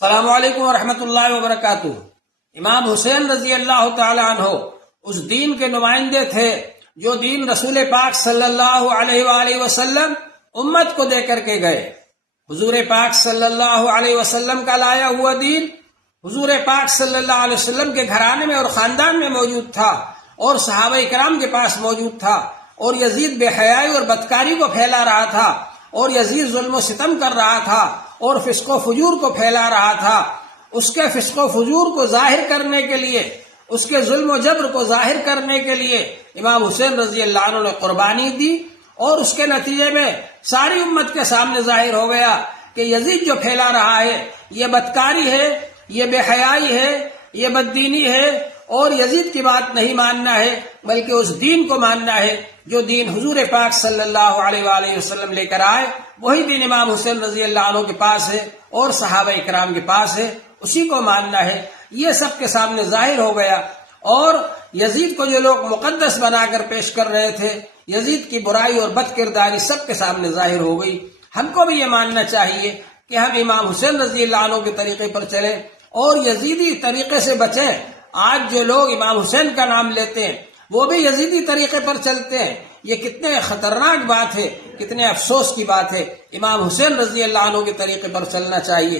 السلام علیکم ورحمۃ اللہ وبرکاتہ۔ امام حسین رضی اللہ تعالی عنہ اس دین کے نمائندے تھے جو دین رسول پاک صلی اللہ علیہ وآلہ وسلم امت کو دے کر کے گئے۔ حضور پاک صلی اللہ علیہ وسلم کا لایا ہوا دین حضور پاک صلی اللہ علیہ وسلم کے گھرانے میں اور خاندان میں موجود تھا اور صحابہ اکرام کے پاس موجود تھا، اور یزید بے حیائی اور بدکاری کو پھیلا رہا تھا، اور یزید ظلم و ستم کر رہا تھا اور فسق و فجور کو پھیلا رہا تھا۔ اس کے فسق و فجور کو ظاہر کرنے کے لیے، اس کے ظلم و جبر کو ظاہر کرنے کے لیے امام حسین رضی اللہ عنہ نے قربانی دی، اور اس کے نتیجے میں ساری امت کے سامنے ظاہر ہو گیا کہ یزید جو پھیلا رہا ہے یہ بدکاری ہے، یہ بے حیائی ہے، یہ بددینی ہے، اور یزید کی بات نہیں ماننا ہے بلکہ اس دین کو ماننا ہے جو دین حضور پاک صلی اللہ علیہ وآلہ وسلم لے کر آئے۔ وہی دین امام حسین رضی اللہ عنہ کے پاس ہے اور صحابہ اکرام کے پاس ہے، اسی کو ماننا ہے۔ یہ سب کے سامنے ظاہر ہو گیا، اور یزید کو جو لوگ مقدس بنا کر پیش کر رہے تھے، یزید کی برائی اور بد کرداری سب کے سامنے ظاہر ہو گئی۔ ہم کو بھی یہ ماننا چاہیے کہ ہم امام حسین رضی اللہ عنہ کے طریقے پر چلیں اور یزیدی طریقے سے بچیں۔ آج جو لوگ امام حسین کا نام لیتے ہیں وہ بھی یزیدی طریقے پر چلتے ہیں۔ یہ کتنے خطرناک بات ہے، کتنے افسوس کی بات ہے۔ امام حسین رضی اللہ عنہ کے طریقے پر چلنا چاہیے۔